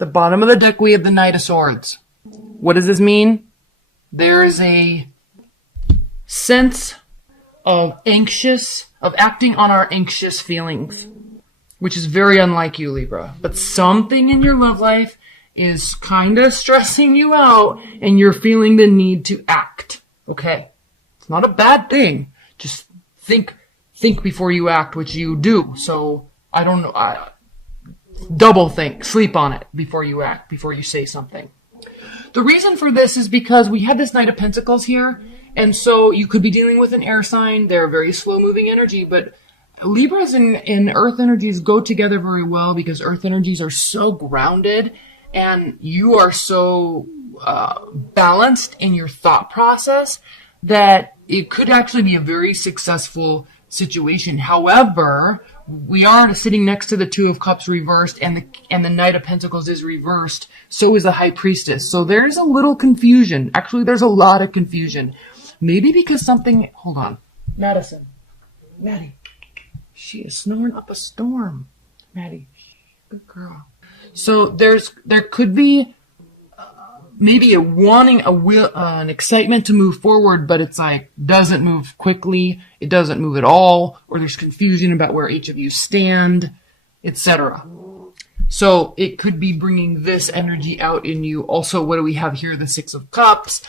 The bottom of the deck, we have the Knight of Swords. What does this mean? There is a sense of acting on our anxious feelings, which is very unlike you, Libra. But something in your love life is kind of stressing you out, and you're feeling the need to act. Okay? It's not a bad thing. Just think before you act, which you do. So, I don't know. Double think. Sleep on it before you act, before you say something. The reason for this is because we have this Knight of Pentacles here, and so you could be dealing with an air sign. They're a very slow-moving energy, but Libras and Earth energies go together very well because Earth energies are so grounded, and you are so balanced in your thought process that it could actually be a very successful situation. However, we are sitting next to the Two of Cups reversed, and the Knight of Pentacles is reversed. So is the High Priestess. So there's a little confusion. Actually, there's a lot of confusion. Maybe because something... Hold on. Maddie. She is snoring up a storm. Maddie. Good girl. So there could be maybe a wanting, an excitement to move forward, but it's like, doesn't move quickly, it doesn't move at all, or there's confusion about where each of you stand, etc. So it could be bringing this energy out in you. Also, what do we have here? The Six of Cups,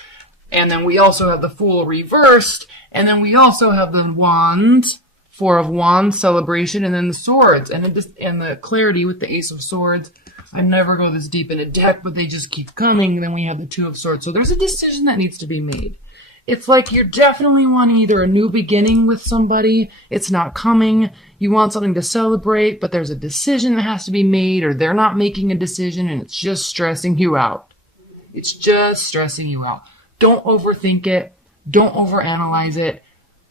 and then we also have the Fool reversed, and then we also have the Wands, Four of Wands, celebration, and then the Swords, and the clarity with the Ace of Swords. I never go this deep in a deck, but they just keep coming. And then we have the Two of Swords. So there's a decision that needs to be made. It's like you're definitely wanting either a new beginning with somebody. It's not coming. You want something to celebrate, but there's a decision that has to be made, or they're not making a decision, and it's just stressing you out. It's just stressing you out. Don't overthink it. Don't overanalyze it.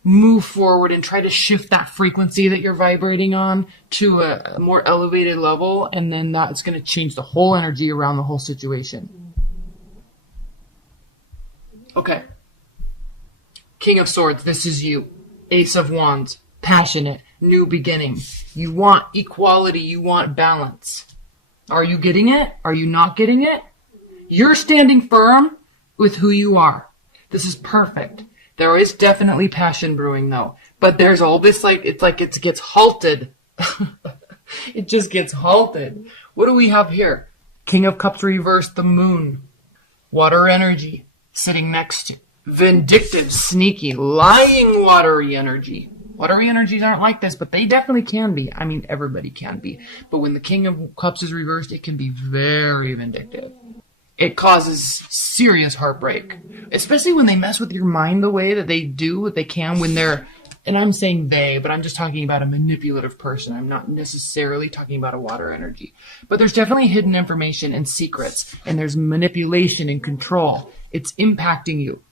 Move forward and try to shift that frequency that you're vibrating on to a more elevated level, and then that's going to change the whole energy around the whole situation. Okay. King of Swords, this is you. Ace of Wands, passionate, new beginning. You want equality, you want balance. Are you getting it? Are you not getting it? You're standing firm with who you are. This is perfect. There is definitely passion brewing though. But there's all this it gets halted. It just gets halted. What do we have here? King of Cups reversed, the Moon. Water energy sitting next to. Vindictive, sneaky, lying watery energy. Watery energies aren't like this, but they definitely can be. I mean, everybody can be. But when the King of Cups is reversed, it can be very vindictive. It causes serious heartbreak, especially when they mess with your mind the way that they do, what they can when they're, and I'm saying they, but I'm just talking about a manipulative person. I'm not necessarily talking about a water energy. But there's definitely hidden information and secrets, and there's manipulation and control. It's impacting you.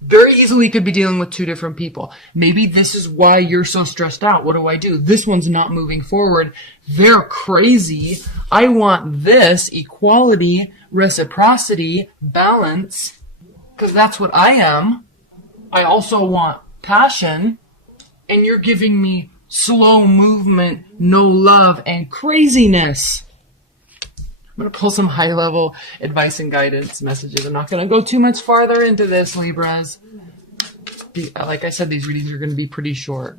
Very easily could be dealing with two different people. Maybe this is why you're so stressed out. What do? This one's not moving forward. They're crazy. I want this equality, reciprocity, balance, because that's what I am. I also want passion, and you're giving me slow movement, no love, and craziness. I'm going to pull some high-level advice and guidance messages. I'm not going to go too much farther into this, Libras. Like I said, these readings are going to be pretty short.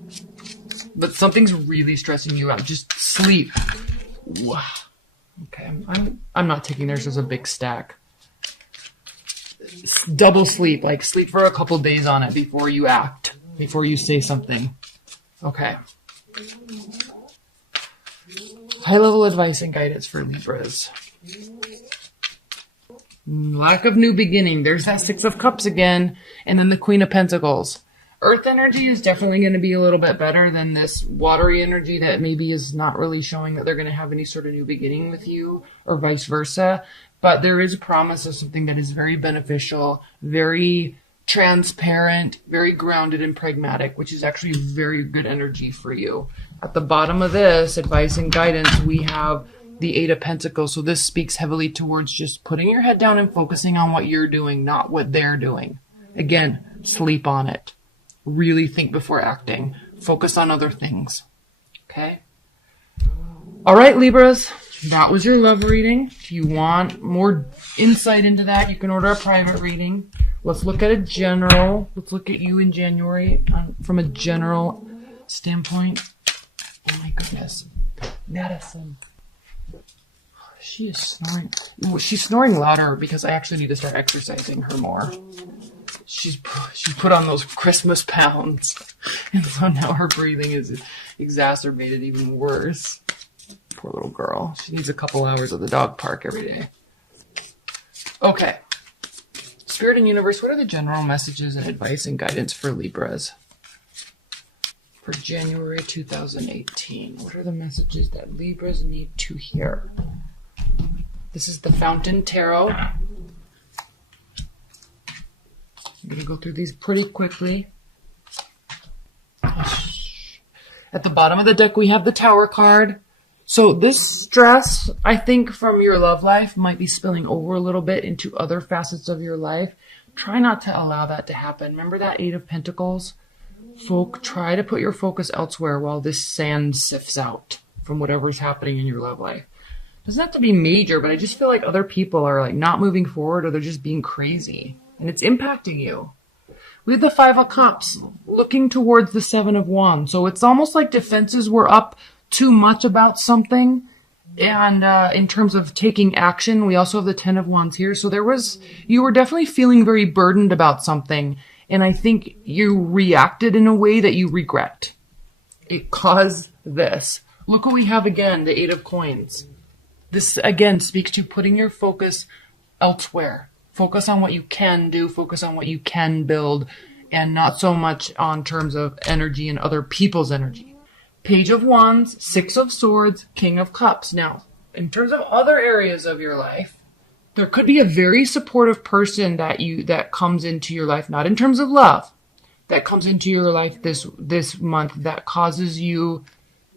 But something's really stressing you out. Just sleep. Wow. Okay, I'm not taking theirs as a big stack. Double sleep. Like, sleep for a couple days on it before you act. Before you say something. Okay. High-level advice and guidance for Libras. Lack of new beginning. There's that Six of Cups again. And then the Queen of Pentacles. Earth energy is definitely going to be a little bit better than this watery energy that maybe is not really showing that they're going to have any sort of new beginning with you, or vice versa. But there is a promise of something that is very beneficial, very transparent, very grounded and pragmatic, which is actually very good energy for you. At the bottom of this advice and guidance, we have the Eight of Pentacles. So this speaks heavily towards just putting your head down and focusing on what you're doing, not what they're doing. Again, sleep on it. Really think before acting. Focus on other things. Okay? All right, Libras. that was your love reading. If you want more insight into that, you can order a private reading. Let's look at a general. Let's look at you in January from a general standpoint. Oh my goodness. Madison. She is snoring. She's snoring louder because I actually need to start exercising her more. She's put on those Christmas pounds. And so now her breathing is exacerbated even worse. Poor little girl. She needs a couple hours at the dog park every day. Okay. Spirit and Universe, what are the general messages and advice and guidance for Libras for January 2018? What are the messages that Libras need to hear? This is the Fountain Tarot. I'm going to go through these pretty quickly. At the bottom of the deck, we have the Tower card. So this stress, I think, from your love life might be spilling over a little bit into other facets of your life. Try not to allow that to happen. Remember that Eight of Pentacles? Try to put your focus elsewhere while this sand sifts out from whatever's happening in your love life. It doesn't have to be major, but I just feel like other people are like not moving forward, or they're just being crazy. And it's impacting you. We have the Five of Cups looking towards the Seven of Wands. So it's almost like defenses were up too much about something. And in terms of taking action, we also have the Ten of Wands here. So you were definitely feeling very burdened about something. And I think you reacted in a way that you regret. It caused this. Look what we have again, the Eight of Coins. This again speaks to putting your focus elsewhere. Focus on what you can do, focus on what you can build, and not so much on terms of energy and other people's energy. Page of Wands, Six of Swords, King of Cups. Now, in terms of other areas of your life, there could be a very supportive person that comes into your life, not in terms of love, that comes into your life this month that causes you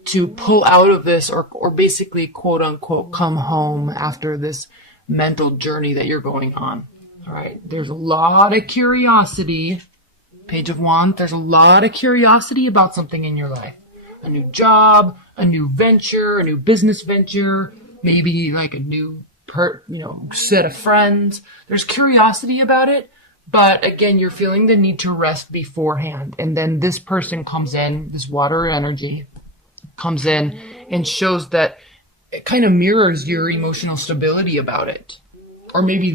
to pull out of this or basically quote unquote come home after this mental journey that you're going on. All right. There's a lot of curiosity. Page of Wands. There's a lot of curiosity about something in your life. A new job, a new venture, a new business venture, maybe like a new set of friends. There's curiosity about it, but again, you're feeling the need to rest beforehand. And then this person comes in, this water energy comes in and shows that it kind of mirrors your emotional stability about it. Or maybe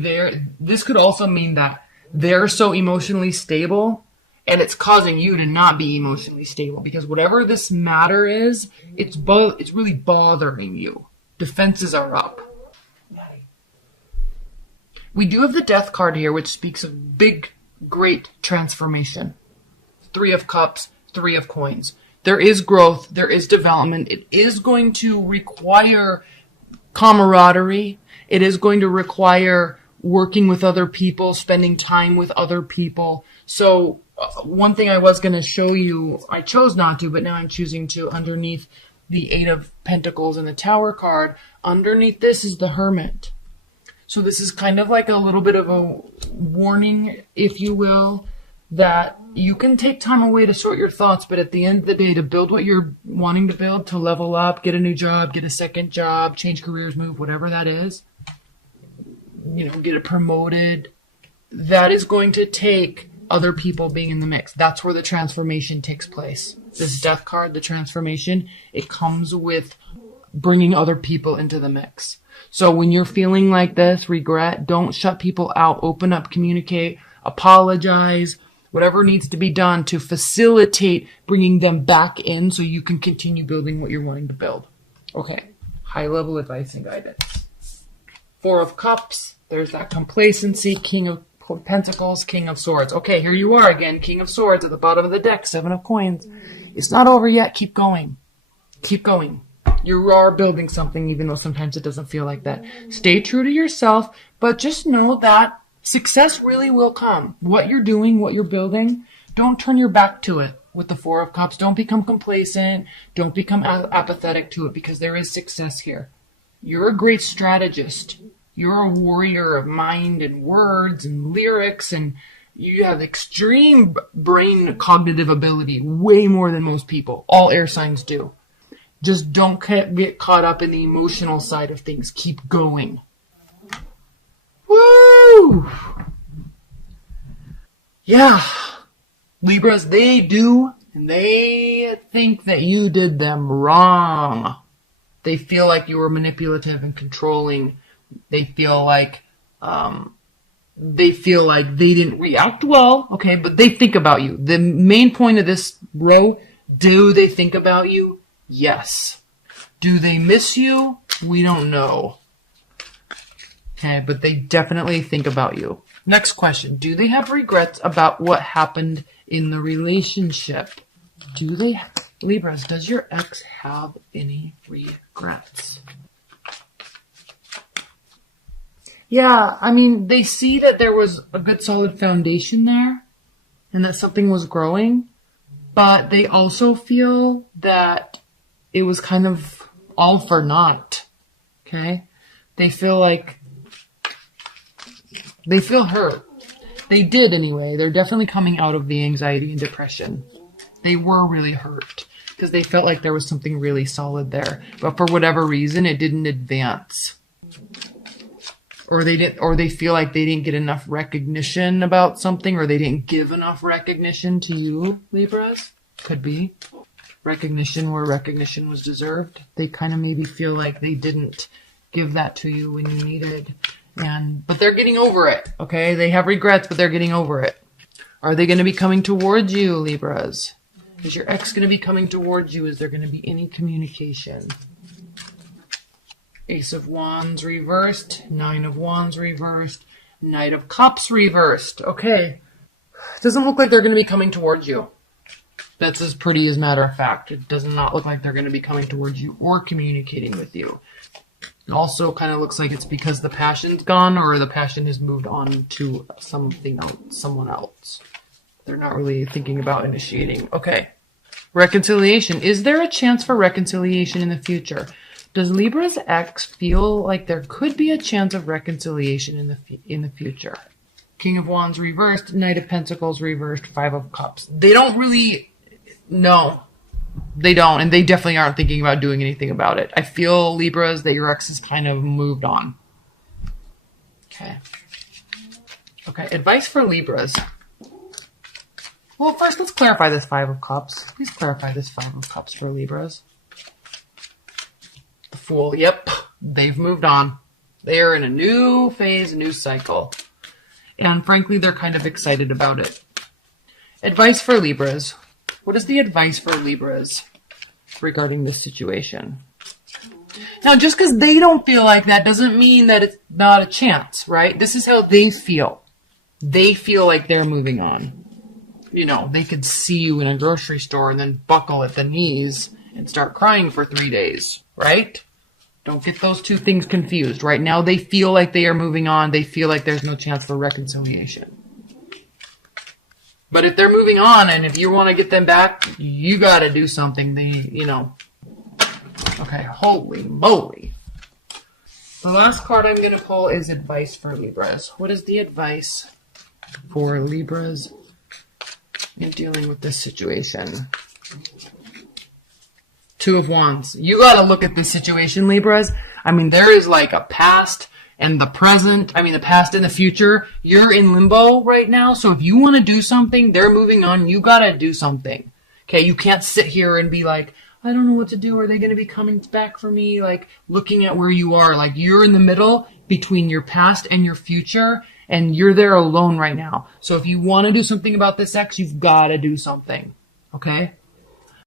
this could also mean that they're so emotionally stable and it's causing you to not be emotionally stable, because whatever this matter is, it's really bothering you. Defenses are up. We do have the Death card here, which speaks of big, great transformation. Three of Cups, Three of Coins. There is growth. There is development. It is going to require camaraderie. It is going to require working with other people, spending time with other people. So one thing I was going to show you, I chose not to, but now I'm choosing to, underneath the Eight of Pentacles and the Tower card, underneath this is the Hermit. So this is kind of like a little bit of a warning, if you will, that you can take time away to sort your thoughts, but at the end of the day, to build what you're wanting to build, to level up, get a new job, get a second job, change careers, move, whatever that is, get it promoted, that is going to take other people being in the mix. That's where the transformation takes place. This Death card, the transformation, it comes with bringing other people into the mix. So when you're feeling like this, regret, don't shut people out. Open up, communicate, apologize, whatever needs to be done to facilitate bringing them back in so you can continue building what you're wanting to build. Okay, high level advice and guidance. Four of Cups, there's that complacency, King of Pentacles, King of Swords. Okay, here you are again, King of Swords at the bottom of the deck, Seven of Coins. It's not over yet. Keep going. Keep going. You are building something, even though sometimes it doesn't feel like that. Stay true to yourself, but just know that success really will come. What you're doing, what you're building, don't turn your back to it with the Four of Cups. Don't become complacent. Don't become apathetic to it, because there is success here. You're a great strategist. You're a warrior of mind and words and lyrics, and you have extreme brain cognitive ability, way more than most people. All air signs do. Just don't get caught up in the emotional side of things. Keep going. Woo! Yeah. Libras, they do, and they think that you did them wrong. They feel like you were manipulative and controlling. They feel like they didn't react well, okay, but they think about you. The main point of this row, do they think about you? Yes. Do they miss you? We don't know. Okay, but they definitely think about you. Next question. Do they have regrets about what happened in the relationship? Libras, does your ex have any regrets? Yeah, I mean, they see that there was a good solid foundation there and that something was growing, but they also feel that it was kind of all for naught. Okay? They feel hurt. They did anyway. They're definitely coming out of the anxiety and depression. They were really hurt because they felt like there was something really solid there, but for whatever reason, it didn't advance. Or they feel like they didn't get enough recognition about something, or they didn't give enough recognition to you, Libras. Could be. Recognition where recognition was deserved. They kind of maybe feel like they didn't give that to you when you needed. But they're getting over it, okay? They have regrets, but they're getting over it. Are they going to be coming towards you, Libras? Is your ex going to be coming towards you? Is there going to be any communication? Ace of Wands reversed, 9 of Wands reversed, Knight of Cups reversed. Okay. It doesn't look like they're going to be coming towards you. That's as pretty as a matter of fact. It does not look like they're going to be coming towards you or communicating with you. It also kind of looks like it's because the passion's gone or the passion has moved on to something else, someone else. They're not really thinking about initiating. Okay. Reconciliation. Is there a chance for reconciliation in the future? Does Libra's ex feel like there could be a chance of reconciliation in the future? King of Wands reversed, Knight of Pentacles reversed, 5 of Cups. They don't really... No. They don't, and they definitely aren't thinking about doing anything about it. I feel, Libras, that your ex has kind of moved on. Okay. Okay, advice for Libras. Well, first, let's clarify this 5 of Cups. Please clarify this 5 of Cups for Libras. The Fool. Yep, they've moved on. They are in a new phase, a new cycle. And frankly, they're kind of excited about it. Advice for Libras. What is the advice for Libras regarding this situation? Now, just because they don't feel like that doesn't mean that it's not a chance, right? This is how they feel. They feel like they're moving on. You know, they could see you in a grocery store and then buckle at the knees and start crying for 3 days, right? Don't get those two things confused. Right now, they feel like they are moving on. They feel like there's no chance for reconciliation. But if they're moving on and if you want to get them back, you got to do something. Okay, holy moly. The last card I'm going to pull is advice for Libras. What is the advice for Libras in dealing with this situation? 2 of Wands. You got to look at this situation, Libras. I mean, there is like a past and the present. I mean, the past and the future. You're in limbo right now. So if you want to do something, they're moving on. You got to do something. Okay, you can't sit here and be like, I don't know what to do. Are they going to be coming back for me? Like, looking at where you are. Like, you're in the middle between your past and your future, and you're there alone right now. So if you want to do something about this ex, you've got to do something. Okay?